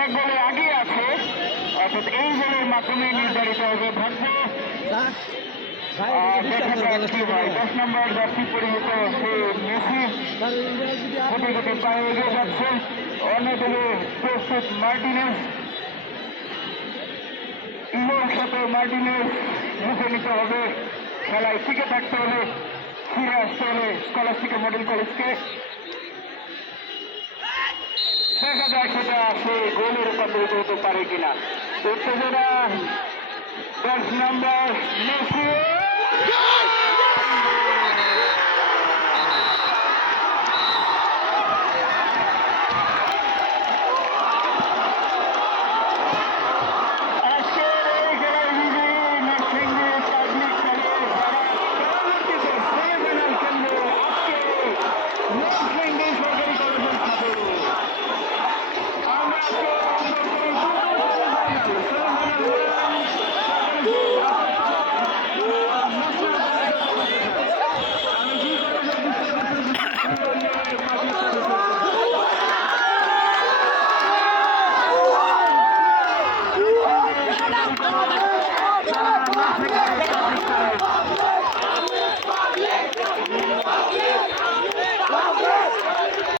এক গোলে আগে আছে অর্থাৎ এই গোলের মাধ্যমে নির্ধারিত হবে ভাগ্য। আর দেখা যাক কি দশ নম্বর জার্সি পরিহিত সে মেসি। কোটি কোটি পায়ে এগিয়ে যাচ্ছে। অন্যদিকে প্রস্তুত মার্টিনেস। ইমোর সাথে মার্টিনেস মুখে নিতে হবে। খেলায় টিকে থাকতে হলে ফিরে আসতে হলে স্কলারশিপে মডেল কলেজকে দেখা যাক সেটা সে গোলে রূপান্তরিত হতে পারে কিনা উত্তেজনা দশ নম্বর মেসি আজকের এই Thank you.